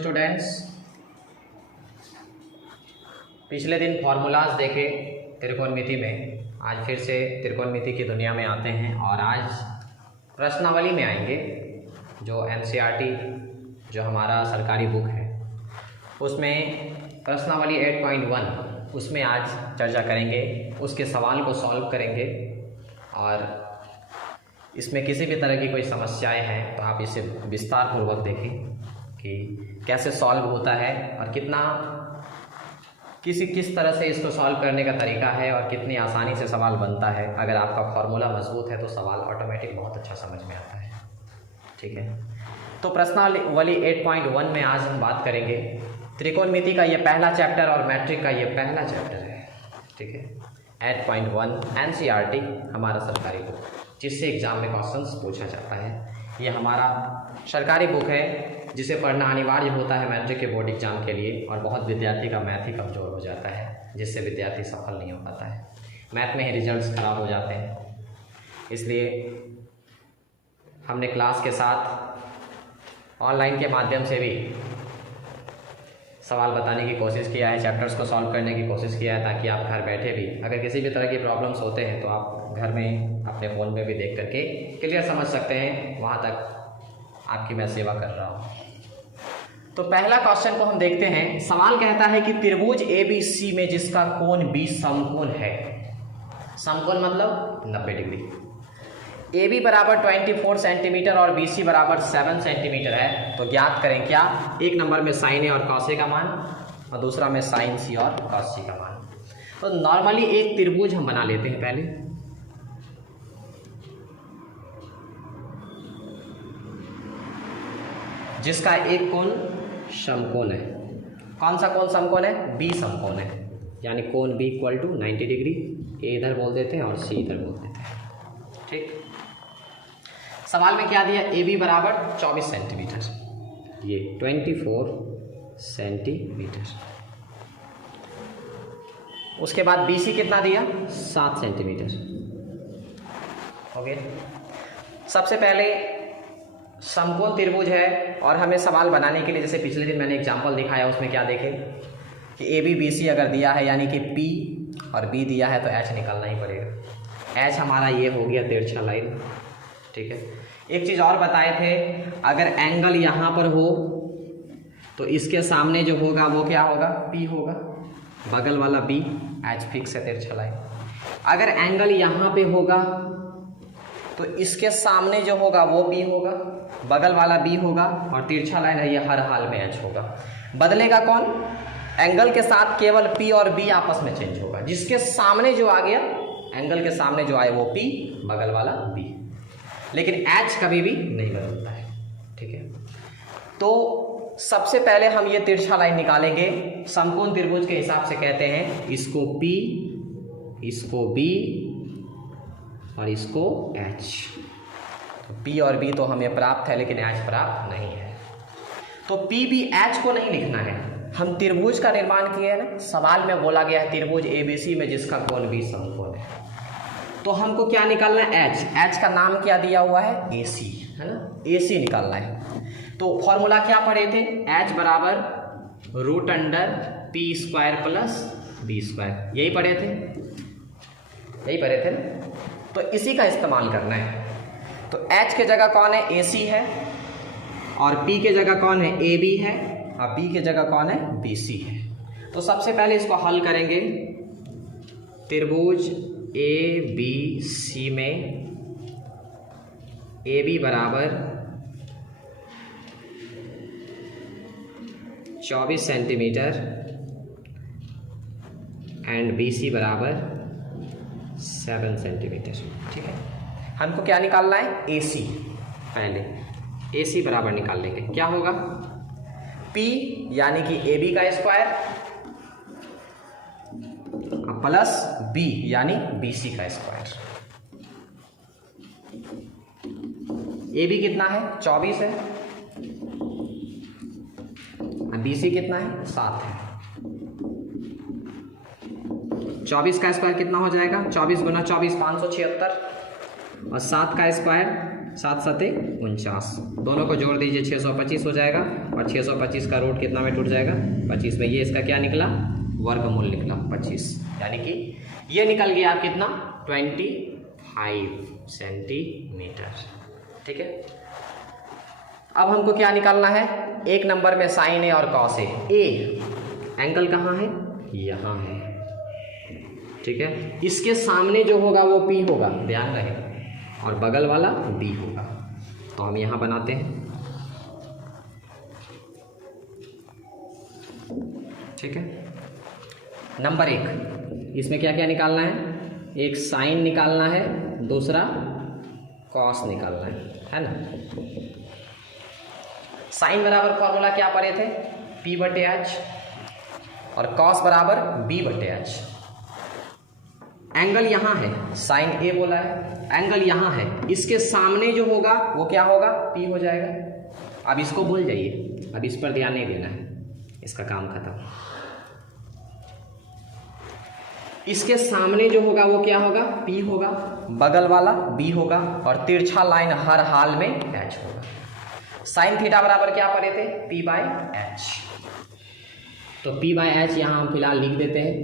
Students, पिछले दिन formulas देखे त्रिकोणमिति में। आज फिर से त्रिकोणमिति की दुनिया में आते हैं और आज प्रश्नावली में आएंगे। जो एनसीईआरटी जो हमारा सरकारी बुक है उसमें प्रश्नावली 8.1 उसमें आज चर्चा करेंगे, उसके सवाल को सॉल्व करेंगे। और इसमें किसी भी तरह की कोई समस्याएं हैं तो आप इसे विस्तार पूर्वक देखें कि कैसे सॉल्व होता है और किस तरह से इसको सॉल्व करने का तरीका है और कितनी आसानी से सवाल बनता है। अगर आपका फॉर्मूला मजबूत है तो सवाल ऑटोमेटिक बहुत अच्छा समझ में आता है। ठीक है, तो प्रश्नावली 8.1 में आज हम बात करेंगे त्रिकोणमिति का ये पहला चैप्टर और मैट्रिक का ये पहला चैप्टर है। ठीक है, 8.1 एनसीईआरटी हमारा सरकारी बुक जिससे एग्जाम में क्वेश्चंस पूछा जाता है। ये हमारा सरकारी बुक है जिसे पढ़ना अनिवार्य होता है मैट्रिक के बोर्ड एग्जाम के लिए। और बहुत विद्यार्थी का मैथ ही कमज़ोर हो जाता है जिससे विद्यार्थी सफल नहीं हो पाता है, मैथ में ही रिजल्ट्स खराब हो जाते हैं। इसलिए हमने क्लास के साथ ऑनलाइन के माध्यम से भी सवाल बताने की कोशिश किया है, चैप्टर्स को सॉल्व करने की कोशिश किया है, ताकि आप घर बैठे भी अगर किसी भी तरह की प्रॉब्लम्स होते हैं तो आप घर में अपने फ़ोन में भी देख करके क्लियर समझ सकते हैं। वहाँ तक आपकी मैं सेवा कर रहा हूँ। तो पहला क्वेश्चन को हम देखते हैं। सवाल कहता है कि त्रिभुज ABC में जिसका कोण B समकोण है। समकोण मतलब 90 डिग्री। AB बराबर 24 सेंटीमीटर और BC बराबर 7 सेंटीमीटर है। तो ज्ञात करें क्या, एक नंबर में साइन A और cos A का मान और दूसरा में साइन C और cos C का मान। तो नॉर्मली एक त्रिभुज हम बना लेते हैं पहले। जिसका एक कोण समकोण है। कौन सा कोण समकोण है? B समकोण है, यानी कोण B equal to 90 degree. A इधर बोल देते हैं और C इधर बोल देते हैं। ठीक, सवाल में क्या दिया? AB बराबर 24 सेंटीमीटर, ये 24 सेंटीमीटर। उसके बाद BC कितना दिया? 7 सेंटीमीटर। ओके, सबसे पहले समकोण त्रिभुज है और हमें सवाल बनाने के लिए, जैसे पिछले दिन मैंने एग्जांपल दिखाया उसमें क्या देखें कि AB BC अगर दिया है यानी कि P और B दिया है तो H निकालना ही पड़ेगा। H हमारा ये हो गया तिरछा लाइन। ठीक है, एक चीज़ और बताए थे, अगर एंगल यहाँ पर हो तो इसके सामने जो होगा वो क्या होगा? P होगा, बगल वाला B, H फिक्स है तिरछा लाइन। अगर एंगल यहाँ पे होगा तो इसके सामने जो होगा वो P होगा, बगल वाला B होगा और तिरछा लाइन है ये हर हाल में H होगा। बदलेगा कौन? एंगल के साथ केवल P और B आपस में चेंज होगा। जिसके सामने जो आ गया, एंगल के सामने जो आए वो P, बगल वाला B, लेकिन H कभी भी नहीं बदलता है। ठीक है, तो सबसे पहले हम ये तिरछा लाइन निकालेंगे। समकोण त्रिभुज के हिसाब से कहते हैं इसको P, इसको B और इसको H। तो P और B तो हमें प्राप्त है लेकिन H प्राप्त नहीं है। तो P B H को नहीं लिखना है, हम त्रिभुज का निर्माण किए हैं ना। सवाल में बोला गया है त्रिभुज ABC में जिसका कोण B समकोण है। तो हमको क्या निकालना है? H। H का नाम क्या दिया हुआ है? AC, है ना, AC निकालना है। तो फॉर्मूला क्या पढ़े थे? H बराबर √P square plus B square, यही पढ़े थे, यही पढ़े थे ना। तो इसी का इस्तेमाल करना है। तो H के जगह कौन है? AC है, और P के जगह कौन है? AB है, और B के जगह कौन है? BC है। तो सबसे पहले इसको हल करेंगे। त्रिभुज ABC में AB बराबर 24 सेंटीमीटर एंड BC बराबर 7 सेंटीमीटर। ठीक है, हमको क्या निकालना है? AC। पहले AC बराबर निकाल लेंगे। क्या होगा? P यानी कि AB का स्क्वायर प्लस B यानी BC का स्क्वायर। AB कितना है? 24 है, BC कितना है? 7 है। 24 का स्क्वायर कितना हो जाएगा? 24 गुना 24 576 और 7 का स्क्वायर 7 सते 49, दोनों को जोड़ दीजिए 625 हो जाएगा और 625 का रूट कितना में टूट जाएगा 25 में। ये इसका क्या निकला वर्गमूल निकला 25, यानी कि ये निकल गया कितना 25 सेंटीमीटर। ठीक है, अब हमको क्या निकालना है, एक नंबर में साइन ए और कॉस ए। एंगल कहाँ है, यहाँ है। ठीक है, इसके सामने जो होगा वो पी होगा, ध्यान रहे, और बगल वाला बी होगा। तो हम यहाँ बनाते हैं। ठीक है, नंबर 1, इसमें क्या क्या निकालना है, एक साइन निकालना है, दूसरा कॉस निकालना है ना। साइन बराबर फॉर्मूला क्या पढ़े थे, P/H, और कॉस बराबर B/H। एंगल यहाँ है, साइन ए बोला है, एंगल यहाँ है, इसके सामने जो होगा वो क्या होगा, P हो जाएगा। अब इसको भूल जाइए, अब इस पर ध्यान नहीं देना है, इसका काम खत्म। इसके सामने जो होगा वो क्या होगा, P होगा, बगल वाला B होगा, और तिरछा लाइन हर हाल में H होगा। साइन थीटा बराबर क्या पढ़े थे, P/H। तो P/H यहाँ हम फिलहाल लिख देते हैं।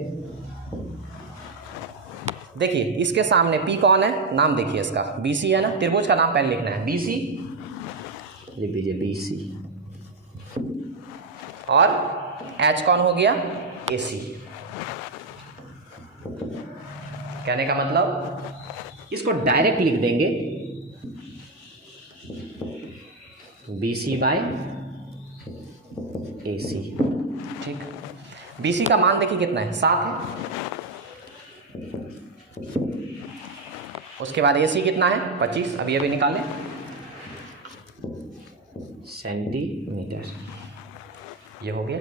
देखिए इसके सामने P कौन है, नाम देखिए इसका BC है ना, त्रिभुज का नाम पहले लिखना है, BC लिख दीजिए BC, और H कौन हो गया, AC। कहने का मतलब इसको डायरेक्ट लिख देंगे BC/AC। ठीक, BC का मान देखिए कितना है, 7 है। उसके बाद AC कितना है, 25, अभी अभी निकालें, सेंटीमीटर। ये हो गया।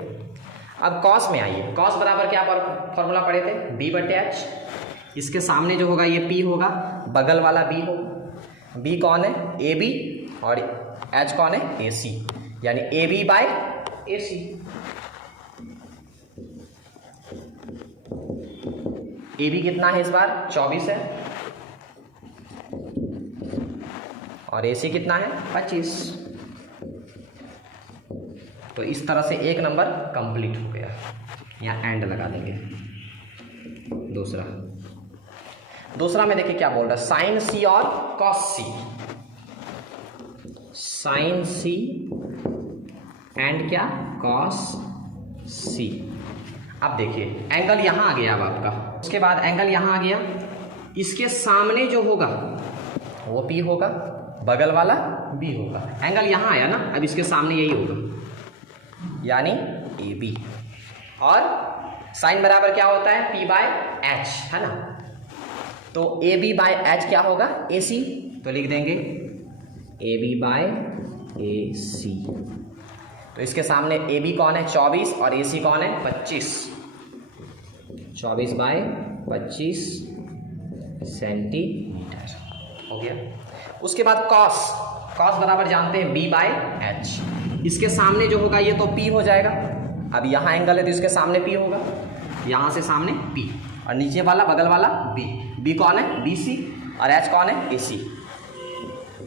अब कॉस में आइए, कॉस बराबर क्या फॉर्मूला पढ़े थे, B/H। इसके सामने जो होगा ये P होगा, बगल वाला B होगा। B कौन है, AB, और H कौन है, AC, यानी AB/AC। AB कितना है इस बार, 24 है, और AC कितना है, 25। तो इस तरह से एक नंबर कंप्लीट हो गया। यहाँ एंड लगा देंगे। दूसरा में देखिए क्या बोल रहा है, साइन C और cos C। Sine C and क्या, कॉस C। अब देखिए एंगल यहाँ आ गया अब आपका, उसके बाद एंगल यहाँ आ गया, इसके सामने जो होगा वो P होगा, बगल वाला B होगा। एंगल यहाँ आया ना, अब इसके सामने यही होगा, यानी AB। और साइन बराबर क्या होता है, P/H, है ना। तो AB/H क्या होगा, AC। तो लिख देंगे AB/AC। तो इसके सामने AB कौन है, 24, और AC कौन है, 25। 24/25 सेंटीमीटर हो गया। उसके बाद कॉस बराबर जानते हैं B/H। इसके सामने जो होगा ये तो P हो जाएगा। अब यहाँ एंगल है तो इसके सामने P होगा, यहाँ से सामने P, और नीचे वाला बगल वाला B कौन है, BC, और H कौन है, AC,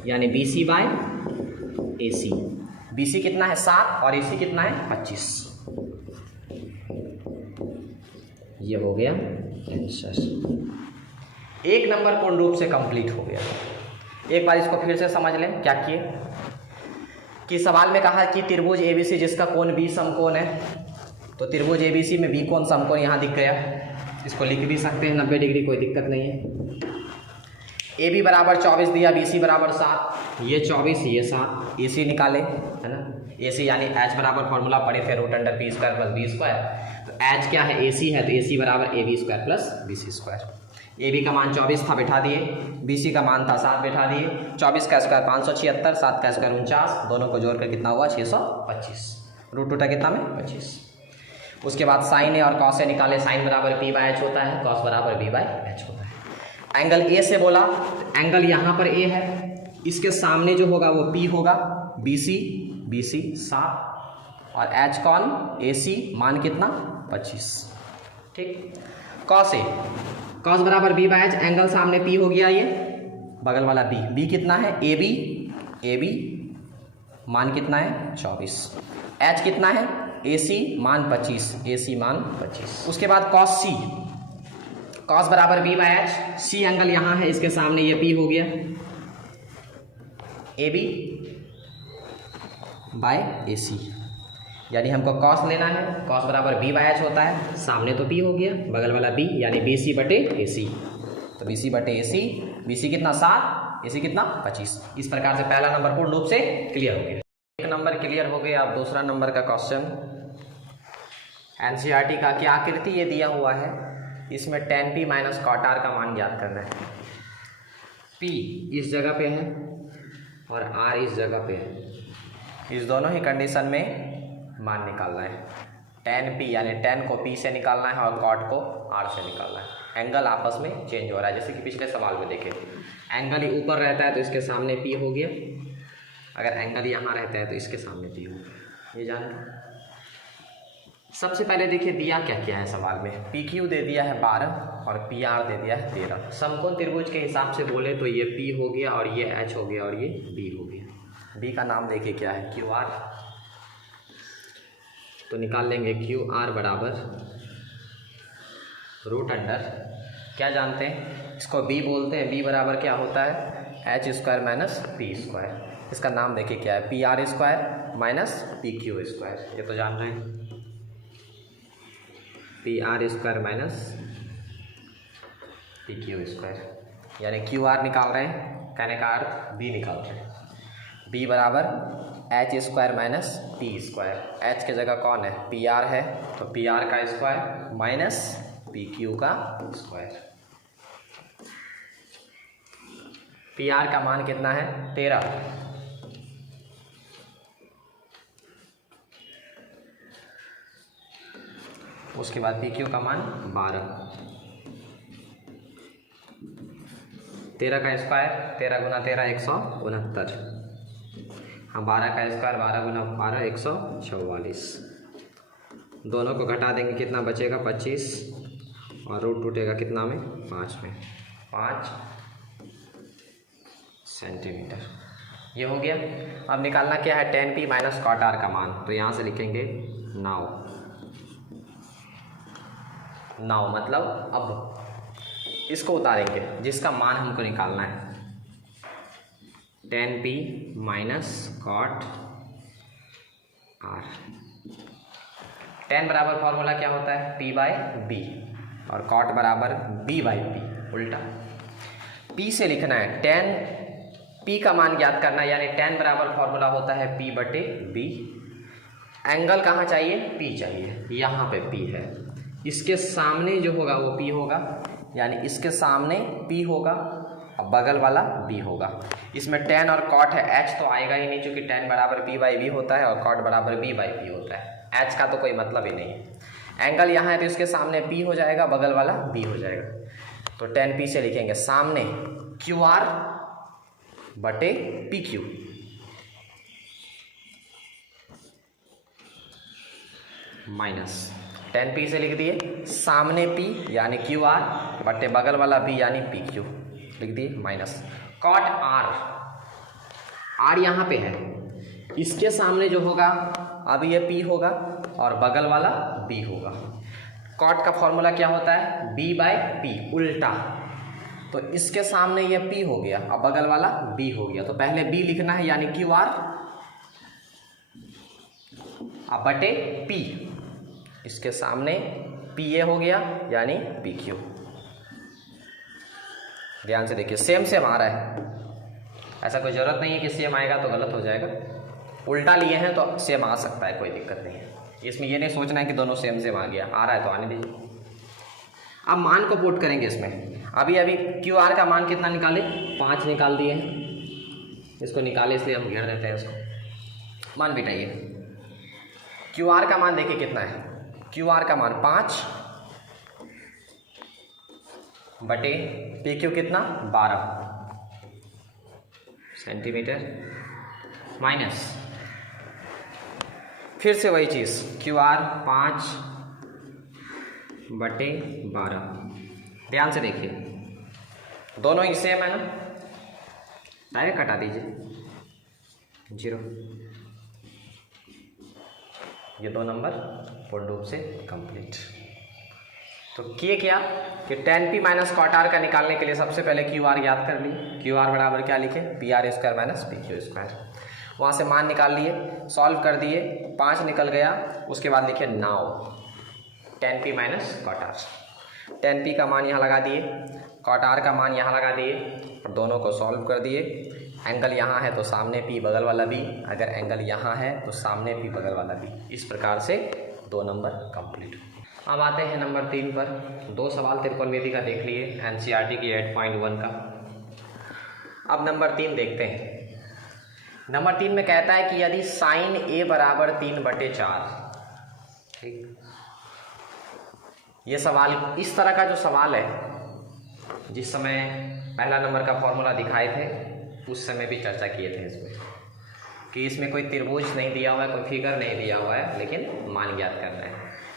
यानी BC/AC। BC कितना है, 7, और AC कितना है, 25। ये हो गया आंसर। एक नंबर पूर्ण रूप से कंप्लीट हो गया। एक बार इसको फिर से समझ लें, क्या किए कि सवाल में कहा कि त्रिभुज ABC जिसका कोण B समकोण है, तो त्रिभुज ABC में B कोण समकोण यहाँ दिख गया। इसको लिख भी सकते हैं 90 डिग्री, कोई दिक्कत नहीं है। AB बराबर 24 दिया, BC बराबर 7, ये 24 ये 7, AC निकाले, है ना। AC यानी H बराबर फॉर्मूला पढ़े थे, √p² + b²। तो H क्या है, AC है, तो AC बराबर AB² + BC²। AB का मान 24 था, बैठा दिए, BC का मान था 7, बैठा दिए। 24 का स्क्वायर 576, 7 का स्क्वायर 49, दोनों को जोड़कर कितना हुआ, 625। रूट टूटा कितना में, 25। उसके बाद साइन ए और कॉस ए निकाले, साइन बराबर P/H होता है, कॉस बराबर B/H होता है। एंगल ए से बोला, एंगल यहाँ पर ए है, इसके सामने जो होगा वो P होगा, BC 7, और H कौन, AC, मान कितना, 25। ठीक, कॉस बराबर B/H, एंगल सामने P हो गया, ये बगल वाला बी कितना है, ए बी मान कितना है 24, एच कितना है ए सी मान 25, ए सी मान 25। उसके बाद कॉस सी, कॉस बराबर B by H, C angle यहाँ है इसके सामने, ये पी हो गया, ए बी बाय ए सी, यानी हमको कॉस लेना है, कॉस बराबर बी बाय एच होता है, सामने तो पी हो गया, बगल वाला बी यानी बी सी बटे ए सी, तो बी सी बटे ए सी, बी सी कितना 7, ए सी कितना 25। इस प्रकार से पहला नंबर पूर्ण रूप से क्लियर हो गया। एक नंबर क्लियर हो गया। अब दूसरा नंबर का क्वेश्चन एनसीईआरटी का, कि आकृति ये दिया हुआ है, इसमें tan p minus cot r का मान ज्ञात करना है। p इस जगह पे है और r इस जगह पे है, इस दोनों ही कंडीशन में मान निकालना है। tan p यानी tan को p से निकालना है और cot को r से निकालना है। एंगल आपस में चेंज हो रहा है, जैसे कि पिछले सवाल में देखे, एंगल ही ऊपर रहता है तो इसके सामने p हो गया, अगर एंगल यहाँ रहता है तो इसके सामने p हो गया। ये जान, सबसे पहले देखिए दिया क्या क्या है सवाल में, पी क्यू दे दिया है 12 और पी आर दे दिया है 13। समकोण त्रिभुज के हिसाब से बोले तो ये पी हो गया और ये एच हो गया और ये बी हो गया। बी का नाम देखिए क्या है, क्यू आर, तो निकाल लेंगे क्यू आर बराबर रूट अंडर, क्या जानते हैं इसको बी बोलते हैं, बी बराबर क्या होता है H square minus P square. इसका नाम देखिए क्या है, P R square minus P Q square, ये तो जान रहे हैं, P R square minus P Q square, यानी क्यू आर निकाल रहे हैं, कहने का अर्थ बी निकाल रहे हैं। बी बराबर H square minus P square, H की जगह कौन है पी आर है, तो पी आर का स्क्वायर माइनस पी क्यू का स्क्वायर। पी आर का मान कितना है 13, उसके बाद पी क्यू का मान 12, 13 का स्क्वायर 13 गुना 13 169, हाँ 12 का स्क्वायर 12 गुना 12 144, दोनों को घटा देंगे कितना बचेगा 25 और रूट टूटेगा कितना में 5 में, 5 सेंटीमीटर। ये हो गया। अब निकालना क्या है tan p minus cot r का मान, तो यहाँ से लिखेंगे नाउ मतलब अब इसको उतारेंगे जिसका मान हमको निकालना है, tan p minus cot r। tan बराबर फॉर्मूला क्या होता है p बाय b और cot बराबर b बाई p, उल्टा p से लिखना है, tan p का मान ज्ञात करना है, यानी tan बराबर फॉर्मूला होता है p बटे b। एंगल कहाँ चाहिए p चाहिए, यहाँ पे p है, इसके सामने जो होगा वो p होगा, यानी इसके सामने p होगा और बगल वाला b होगा। इसमें tan और cot है, h तो आएगा ही नहीं क्योंकि tan बराबर p बाई b होता है और cot बराबर b बाई p होता है, h का तो कोई मतलब ही नहीं है। एंगल यहाँ है तो इसके सामने p हो जाएगा, बगल वाला b हो जाएगा, तो tan p से लिखेंगे सामने क्यू आर बटे P Q, minus tan p से लिख दिए सामने p यानी क्यू आर बटे बगल वाला b यानी पी क्यू, लिख दिए माइनस cot r, r यहाँ पे है, इसके सामने जो होगा अब ये p होगा और बगल वाला b होगा। cot का फॉर्मूला क्या होता है b बाय p, उल्टा, तो इसके सामने ये p हो गया और बगल वाला b हो गया, तो पहले b लिखना है यानी क्यू आर अब बटे p, इसके सामने पी ए हो गया यानी पी क्यू। ध्यान से देखिए सेम सेम आ रहा है, ऐसा कोई ज़रूरत नहीं है कि सेम आएगा तो गलत हो जाएगा, उल्टा लिए हैं तो सेम आ सकता है, कोई दिक्कत नहीं है। इसमें ये नहीं सोचना है कि दोनों सेम सेम आ गया, आ रहा है तो आने दीजिए। अब मान को पुट करेंगे इसमें, अभी क्यू आर का मान कितना निकाले 5 निकाल दिए हैं, इसको निकाले इसलिए हम घेर देते हैं इसको। मान बिठाइए, क्यू आर का मान देखिए कितना है, क्यू आर का मान 5 बटे पी क्यू कितना 12 सेंटीमीटर, माइनस फिर से वही चीज़ क्यू आर 5 बटे 12। ध्यान से देखिए दोनों ही सेम है ना, डायरेक्ट कटा दीजिए 0। ये 2 नंबर पूर्ण रूप से कंप्लीट। तो किए क्या कि tan p माइनस कॉट आर का निकालने के लिए सबसे पहले क्यू आर याद कर लिए। क्यू आर बराबर क्या लिखे, P R square minus P Q square. वहाँ से मान निकाल लिए, सॉल्व कर दिए, 5 निकल गया। उसके बाद लिखे नाउ tan p माइनस कॉट आर। tan p का मान यहाँ लगा दिए, कॉट आर का मान यहाँ लगा दिए और दोनों को सॉल्व कर दिए। एंगल यहाँ है तो सामने p बगल वाला b, अगर एंगल यहाँ है तो सामने p बगल वाला b। इस प्रकार से 2 नंबर कंप्लीट। अब आते हैं नंबर 3 पर। 2 सवाल त्रिकोणमिति का देख लिए, एनसीईआरटी की 8.1 का। अब नंबर 3 देखते हैं। नंबर 3 में कहता है कि यदि साइन a बराबर 3/4, ठीक, ये सवाल इस तरह का जो सवाल है, जिस समय पहला नंबर का फॉर्मूला दिखाए थे उस समय भी चर्चा किए थे इसमें, कि इसमें कोई त्रिभुज नहीं दिया हुआ है, कोई फिगर नहीं दिया हुआ है, लेकिन मान ज्ञात करना है।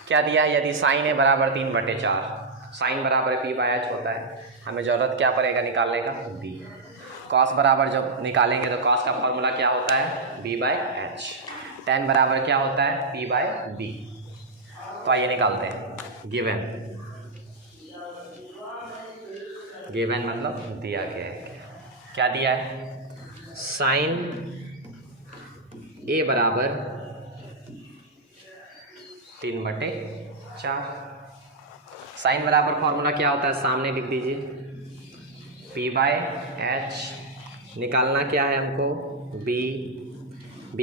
क्या दिया है, यदि साइन ए बराबर 3/4, साइन बराबर p/h होता है, हमें ज़रूरत क्या पड़ेगा निकालने का, b। कॉस बराबर जब निकालेंगे तो कॉस का फॉर्मूला क्या होता है, b/h। tan बराबर क्या होता है, p/b। तो आइए निकालते हैं। गिवन मतलब दिया गया है। क्या दिया है, साइन a बराबर 3/4। साइन बराबर फॉर्मूला क्या होता है, सामने लिख दीजिए, p/h। निकालना क्या है हमको, b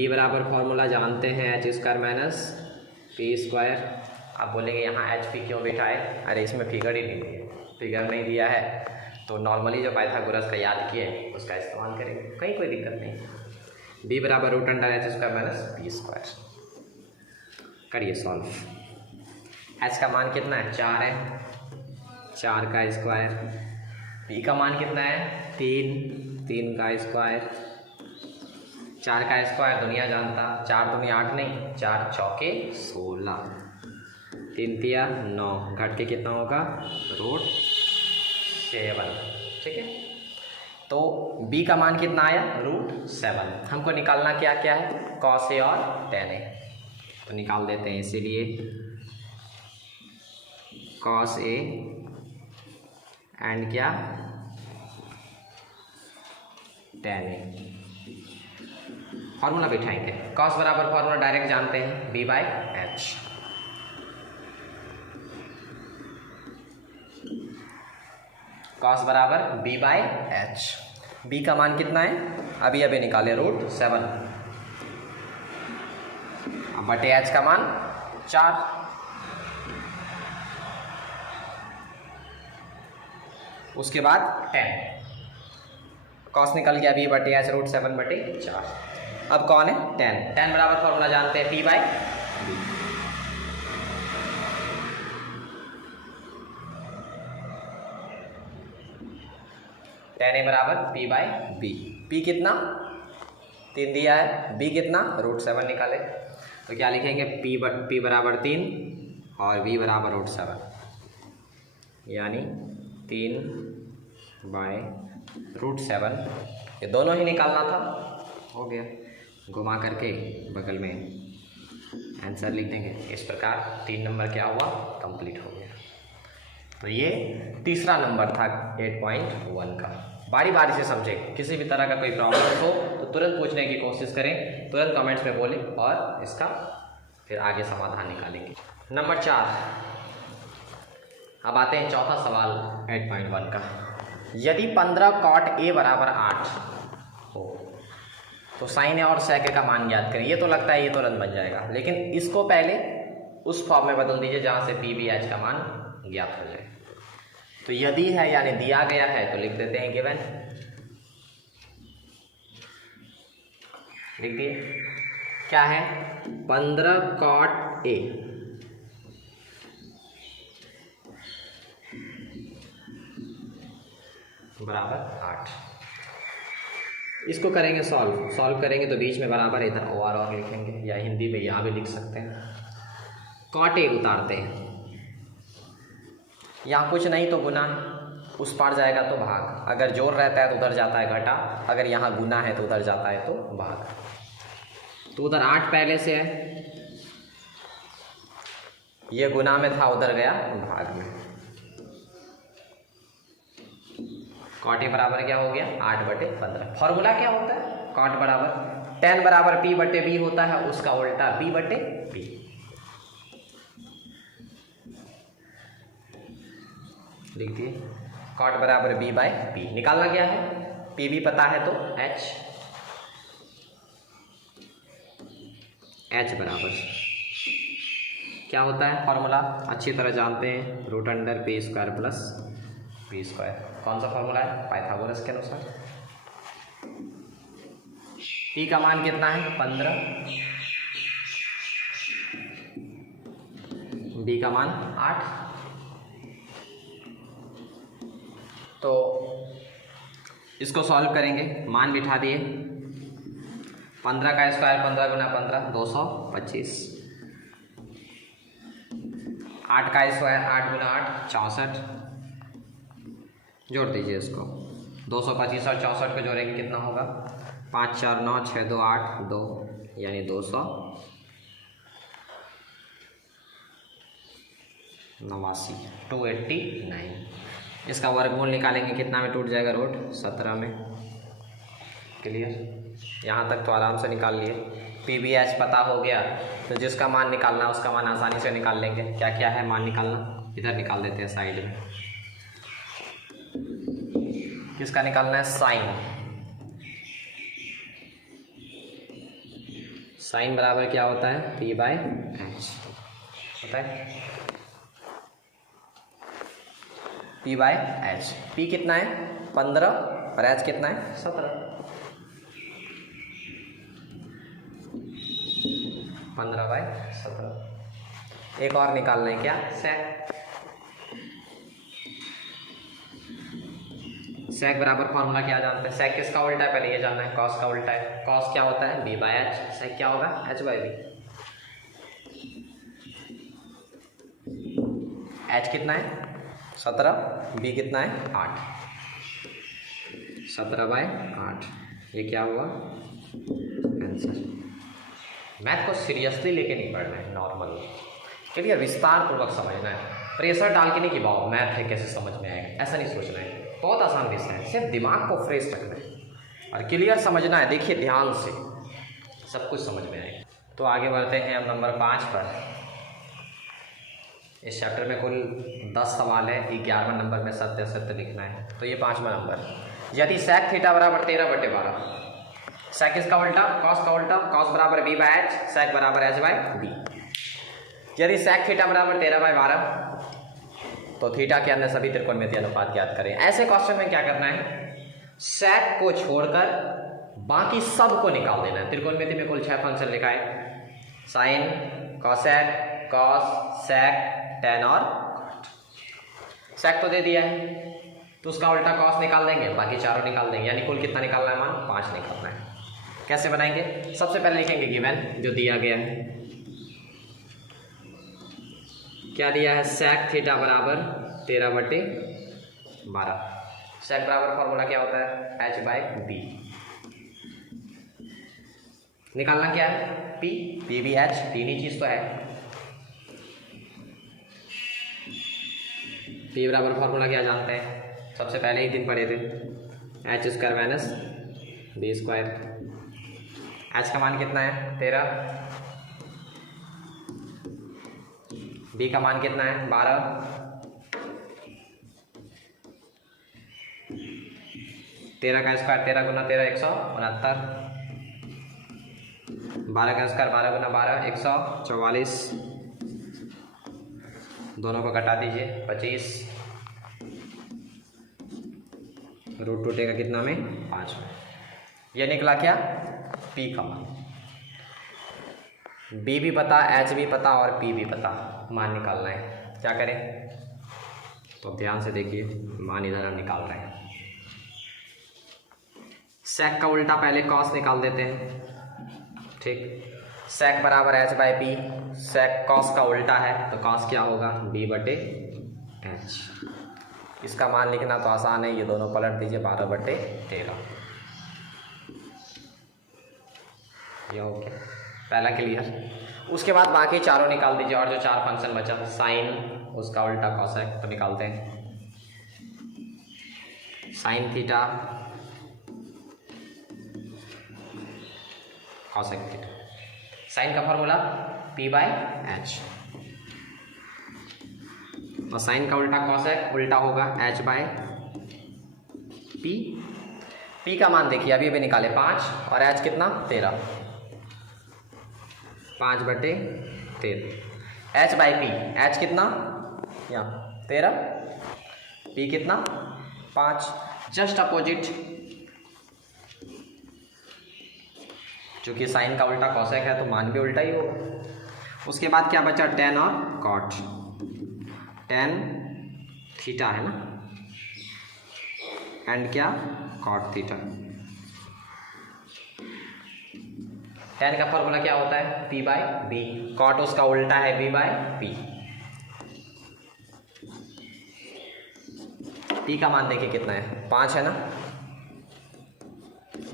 बराबर फॉर्मूला जानते हैं, h² माइनस p²। आप बोलेंगे यहाँ hp क्यों बिठाए, अरे इसमें फिगर ही नहीं दिया, फिगर नहीं दिया है तो नॉर्मली जो पाइथागोरस का याद किए उसका इस्तेमाल करेंगे, कहीं कोई दिक्कत नहीं। b बराबर √h² माइनस p²। करिए सॉल्व। h का मान कितना है, 4 है, 4 का स्क्वायर। p का मान कितना है, 3 का स्क्वायर। 4 का स्क्वायर दुनिया जानता, 4 दूनी 8 नहीं, 4 चौके 16, 3 तिया 9, घट के कितना होगा, √7। ठीक है, तो b का मान कितना आया, √7। हमको निकालना क्या क्या है, cos a और tan a। तो निकाल देते हैं, इसीलिए cos a एंड क्या, tan a। फॉर्मूला बिठाएंगे, cos बराबर फॉर्मूला डायरेक्ट जानते हैं, b/h। cos बराबर b/h। b का मान कितना है, अभी निकाले, √7। अब बटे h का मान 4। उसके बाद tan, cos निकल गया, b/h √7/4। अब कौन है, tan बराबर फॉर्मूला जानते हैं, p/b। tan a बराबर p/b। p कितना, 3 दिया है, b कितना, √7 निकाले, तो क्या लिखेंगे, p बराबर 3 और b बराबर √7, यानी 3/√7। ये दोनों ही निकालना था, हो गया। घुमा करके बगल में आंसर लिख देंगे। इस प्रकार 3 नंबर क्या हुआ, कंप्लीट हो गया। तो ये तीसरा नंबर था 8.1 का। बारी बारी से समझें, किसी भी तरह का कोई प्रॉब्लम हो तो तुरंत पूछने की कोशिश करें, तुरंत कमेंट्स में बोलें और इसका फिर आगे समाधान निकालेंगे। नंबर 4, अब आते हैं चौथा सवाल 8.1 का। यदि 15 cot a बराबर 8 हो तो साइन a और sec a का मान ज्ञात करें। ये तो लगता है ये तुरंत बन जाएगा, लेकिन इसको पहले उस फॉर्म में बदल दीजिए जहाँ से p/h का मान ज्ञात हो जाए। तो यदि है यानी दिया गया है तो लिख देते हैं गिवन, लिख दिए। क्या है, 15 cot a बराबर 8। इसको करेंगे सॉल्व करेंगे तो बीच में बराबर इधर और लिखेंगे, या हिंदी में यहाँ भी लिख सकते हैं। cot a उतारते हैं, यहाँ कुछ नहीं तो गुना, उस पार जाएगा तो भाग, अगर जोड़ रहता है तो उधर जाता है घटा, अगर यहाँ गुना है तो उधर जाता है तो भाग। तो उधर 8 पहले से है, ये गुना में था, उधर गया भाग में। कॉट ए बराबर क्या हो गया 8/15। फॉर्मूला क्या होता है, कॉट बराबर tan बराबर P/B होता है, उसका उल्टा B/B। लिख दिए, कॉट बराबर B/B। निकालना क्या है, PB पता है तो H बराबर क्या होता है, फॉर्मूला अच्छी तरह जानते हैं, √p² प्लस p²। कौन सा फॉर्मूला है, पाइथागोरस के अनुसार। p का मान कितना है 15, b का मान 8। तो इसको सॉल्व करेंगे, मान बिठा दिए, 15 का स्क्वायर 15 गुना 15 225, 8 का स्क्वायर 8 गुना 8 64, जोड़ दीजिए इसको, 225 और 64 को जोड़ेंगे कितना होगा, 5 4 9 6 2 8 2 यानी 289। इसका वर्गमूल निकालेंगे, कितना में टूट जाएगा, √17 में। क्लियर, यहाँ तक तो आराम से निकाल लिए। PBH पता हो गया तो जिसका मान निकालना उसका मान आसानी से निकाल लेंगे। क्या क्या है मान निकालना, इधर निकाल देते हैं साइड में। किसका निकालना है, साइन बराबर क्या होता है, P/H होता है, P/H। P कितना है 15 और H कितना है 17, 15/17। एक और निकालना है क्या, सेक बराबर फॉर्मूला क्या जानते हैं, सेक किसका उल्टा है, पहले ये जानना है, कॉस का उल्टा है। कॉस क्या होता है, B/H, सेक क्या होगा H/B। H कितना है 17, B कितना है 8, 17/8। ये क्या हुआ आंसर। मैथ को सीरियसली लेके नहीं पढ़ना है, नॉर्मल। क्लियर, विस्तार पूर्वक समझना है, प्रेशर डाल के नहीं कि वाओ मैथ है कैसे समझ में आएगा, ऐसा नहीं सोचना है। बहुत आसान विषय है, सिर्फ दिमाग को फ्रेश रखना है और क्लियर समझना है। देखिए ध्यान से, सब कुछ समझ में आएगा। तो आगे बढ़ते हैं हम नंबर 5 पर। इस चैप्टर में कुल 10 सवाल है, 11वें नंबर में सत्य सत्य लिखना है। तो ये 5वां नंबर, यदि sec थीटा बराबर 13/12, sec इसका उल्टा, cos का उल्टा, cos बराबर B/H, sec बराबर H/B। यदि sec थीटा बराबर 13/12 तो थीटा के अंदर सभी त्रिकोणमितीय अनुपात ज्ञात करें। ऐसे क्वेश्चन में क्या करना है, sec को छोड़कर बाकी सब को निकाल देना है। त्रिकोणमिति में कुल 6 फंक्शन लिखा है, sign, cosec, cos, sec, tan और cot। sec तो दे दिया है तो उसका उल्टा cos निकाल देंगे, बाकी चारों निकाल देंगे, यानी कुल कितना निकालना है, मान 5 निकालना है। कैसे बनाएंगे, सबसे पहले लिखेंगे गिवन जो दिया गया है। क्या दिया है, sec थीटा बराबर 13/12। sec बराबर फॉर्मूला क्या होता है, H/B। निकालना क्या है, P, PBH, तीन ही चीज तो है। P बराबर फॉर्मूला क्या जानते हैं, सबसे पहले ही दिन पढ़े थे, H² - B²। H का मान कितना है 13, B का मान कितना है 12, तेरह का स्क्वायर 13 गुना 13 169, 12 का स्क्वायर 12 गुना 12 144, दोनों को घटा दीजिए 25, रूट टूटेगा कितना में 5 में। ये निकला क्या, P का मान। B भी पता, H भी पता और P भी पता, मान निकालना है। क्या करें, तो ध्यान से देखिए, मान इधर हम निकाल रहे हैं। sec का उल्टा पहले cos निकाल देते हैं, ठीक। sec बराबर H/P, sec cos का उल्टा है तो cos क्या होगा, B/H। इसका मान लिखना तो आसान है, ये दोनों पलट दीजिए, 12/13। ये हो गया पहला क्लियर। उसके बाद बाकी चारों निकाल दीजिए, और जो 4 फंक्शन बचा, साइन, उसका उल्टा कॉसेक, तो निकालते हैं। Sine theta cosec theta. Sine का फॉर्मूला P/H, और साइन का उल्टा कॉसेक उल्टा होगा H/P। P का मान देखिए अभी निकाले 5, और H कितना 13, 5/13। H/P, H कितना यहाँ 13, P कितना 5, जस्ट अपोजिट। चूंकि साइन का उल्टा कॉसेक है तो मान भी उल्टा ही होगा। उसके बाद क्या बचा, टेन और कॉट। टेन थीटा है ना, एंड क्या कॉट थीटा। टेन का फॉर्मूला क्या होता है, P/B, कॉट उसका उल्टा है B/P। P का मान देखिए कितना है, 5 है ना,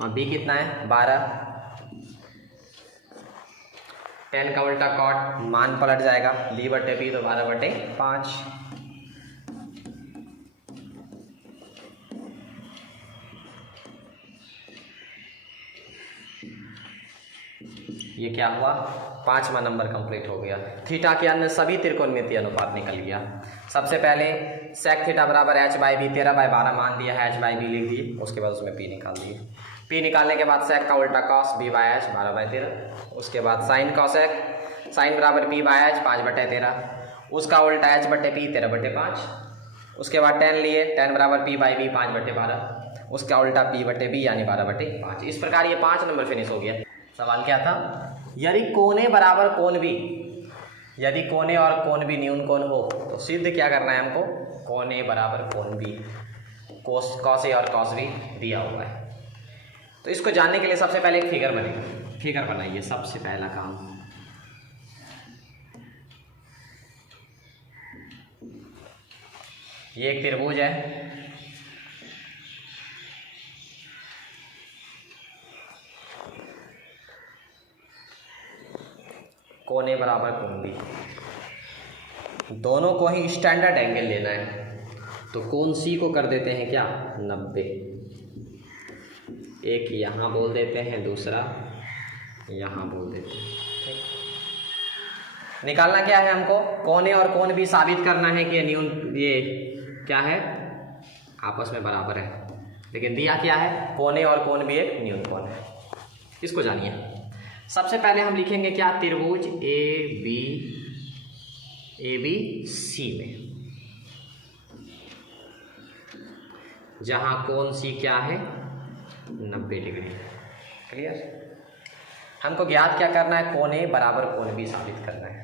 और B कितना है 12। टेन का उल्टा कॉट, मान पलट जाएगा, B/P तो 12/5। ये क्या हुआ, 5वां नंबर कंप्लीट हो गया। थीटा के अन्य सभी त्रिकोणमितीय अनुपात निकल गया। सबसे पहले सेक थीटा बराबर H/B, 13/12 मान दिया है, H/B लिख दिए, उसके बाद उसमें P निकाल दिए। P निकालने के बाद सेक का उल्टा कॉस B/H 12/13, उसके बाद साइन कॉसेक, साइन बराबर P/H 5/13, उसका उल्टा H/P 13/5, उसके बाद टेन लिए, टेन बराबर P/B 5/12, उसका उल्टा P/B यानी 12/5। इस प्रकार ये 5 नंबर फिनिश हो गया। सवाल क्या था, यदि कोने बराबर कोण भी, यदि कोने और कोण भी न्यून कोण हो तो सिद्ध क्या करना है हमको, कोने बराबर कोण भी, कॉस ए और कॉस बी दिया हुआ है। तो इसको जानने के लिए सबसे पहले एक फिगर बनेगा, फिगर बनाइए, सबसे पहला काम। ये एक त्रिभुज है, कोने बराबर कोण भी, दोनों को ही स्टैंडर्ड एंगल लेना है। तो कोण सी को कर देते हैं क्या 90, एक यहाँ बोल देते हैं, दूसरा यहाँ बोल देते हैं। निकालना क्या है हमको, कोने और कोण भी साबित करना है कि ये क्या है, आपस में बराबर है। लेकिन दिया क्या है, कोने और कोण भी एक न्यून कोण है। इसको जानिए। सबसे पहले हम लिखेंगे क्या, त्रिभुज ABC में, जहां कोण सी क्या है 90 डिग्री। क्लियर। हमको ज्ञात क्या करना है, कोने बराबर कोण भी साबित करना है।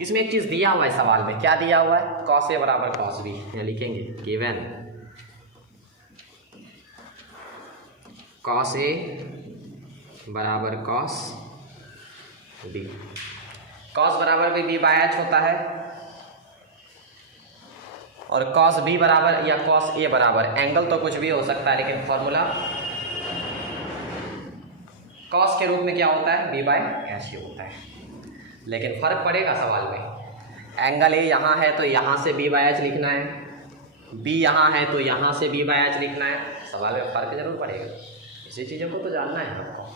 इसमें एक चीज दिया हुआ है सवाल में, क्या दिया हुआ है, कॉस ए बराबर कॉस बी। यहाँ लिखेंगे गिवन कॉस ए बराबर कॉस बी, कॉस बराबर भी B/H होता है, और कॉस बी बराबर या कॉस ए बराबर, एंगल तो कुछ भी हो सकता है, लेकिन फॉर्मूला कॉस के रूप में क्या होता है, B/H ही होता है। लेकिन फर्क पड़ेगा सवाल में, एंगल ए यहाँ है तो यहाँ से B/H लिखना है, B यहाँ है तो यहाँ से B/H लिखना है, सवाल में फर्क जरूर पड़ेगा। इसी चीज़ों को तो जानना है आपको।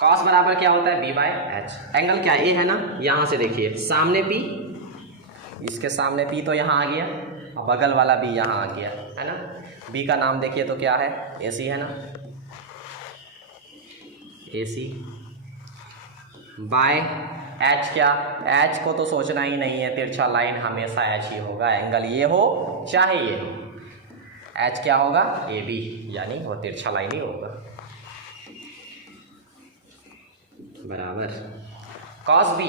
कॉस बराबर क्या होता है B/H, एंगल क्या ए है ना, यहाँ से देखिए सामने P, इसके सामने P तो यहाँ आ गया, और बगल वाला B यहाँ आ गया, है ना। B का नाम देखिए तो क्या है, AC है ना, AC बाय H क्या, H को तो सोचना ही नहीं है, तिरछा लाइन हमेशा H ही होगा, एंगल ये हो चाहे ये हो, H क्या होगा AB, यानी वो तिरछा लाइन ही होगा, बराबर cos B।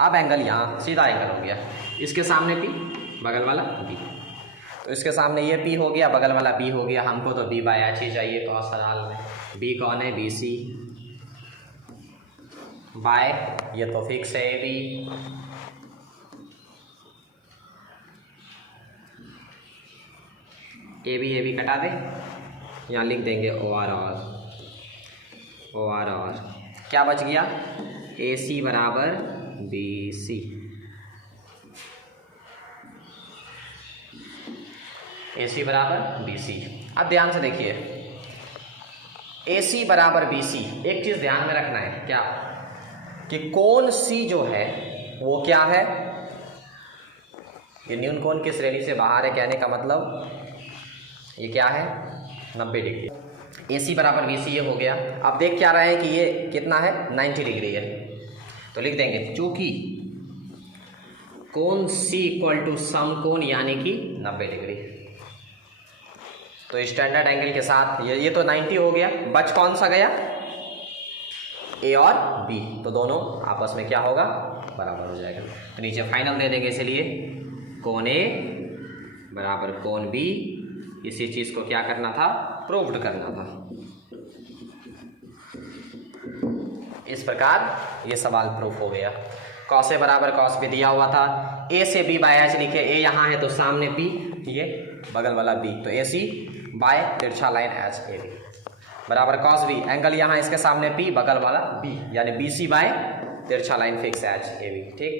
अब एंगल यहाँ सीधा एंगल हो गया, इसके सामने P, बगल वाला B, तो इसके सामने ये P हो गया, बगल वाला B हो गया, हमको तो B/H ही चाहिए cos सवाल में। B कौन है, BC बाय, ये तो फिक्स है AB, ए बी कटा दे, यहाँ लिख देंगे ओ आर क्या बच गया, ए सी बराबर बी सी। ए सी बराबर बी सी। अब ध्यान से देखिए, ए सी बराबर बी सी, एक चीज ध्यान में रखना है क्या, कि कोण सी जो है वो क्या है, ये न्यून कोण की श्रेणी से बाहर है, कहने का मतलब ये क्या है 90 डिग्री। ए सी बराबर बी सी ये हो गया। अब देख क्या रहे हैं कि ये कितना है 90 डिग्री है, तो लिख देंगे चूंकि कोण सी इक्वल टू समकोण यानी कि 90 डिग्री, तो स्टैंडर्ड एंगल के साथ ये तो 90 हो गया, बच कौन सा गया, ए और बी, तो दोनों आपस में क्या होगा, बराबर हो जाएगा। तो नीचे फाइनल दे देंगे, इसलिए कोण ए बराबर कोण बी, इसी चीज को क्या करना था, प्रूव्ड करना था। इस प्रकार ये सवाल प्रूफ हो गया। कॉस ए बराबर कॉस बी दिया हुआ था, ए से बी बाय एच लिखे, ए यहाँ है तो सामने बी, ये बगल वाला बी, तो ए सी बाय तिरछा लाइन एच ए बी बराबर कॉस बी, एंगल यहाँ इसके सामने पी, बगल वाला बी, यानी बी सी बाय तिरछा line fix H A B. ठीक,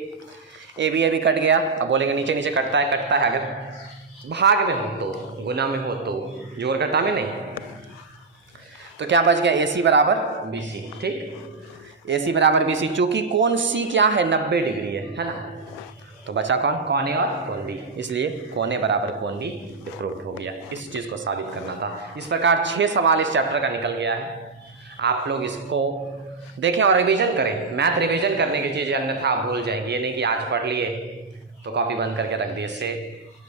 ए बी कट गया। अब बोलेंगे नीचे नीचे कटता है, अगर भाग में हो तो, गुना में हो तो, जोड़ घटा में नहीं, तो क्या बच गया, ए सी बराबर बी सी। ठीक, ए सी बराबर बी सी, चूंकि कोण सी क्या है 90 डिग्री है ना, तो बचा कौन, कोण ए और कोण बी, इसलिए कोण ए बराबर कोण बी प्रूव्ड हो गया। इस चीज़ को साबित करना था। इस प्रकार 6 सवाल इस चैप्टर का निकल गया है। आप लोग इसको देखें और रिवीजन करें। मैथ रिवीजन करने की चीज़ें, अन्यथा आप भूल जाएंगे। ये नहीं कि आज पढ़ लिए तो कॉपी बंद करके रख दिए, इससे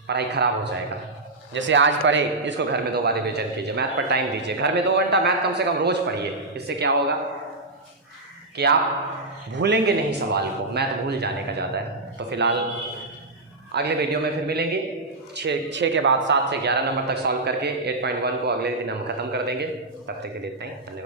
पढ़ाई खराब हो जाएगा। जैसे आज पढ़े, इसको घर में 2 बार रिवीजन कीजिए, मैथ पर टाइम दीजिए, घर में 2 घंटा मैथ कम से कम रोज पढ़िए। इससे क्या होगा कि आप भूलेंगे नहीं सवाल को, मैथ भूल जाने का ज़्यादा है। तो फिलहाल अगले वीडियो में फिर मिलेंगे। 6 के बाद 7 से 11 नंबर तक सॉल्व करके 8.1 को अगले दिन हम खत्म कर देंगे। तब तक के लिए इतना ही, धन्यवाद।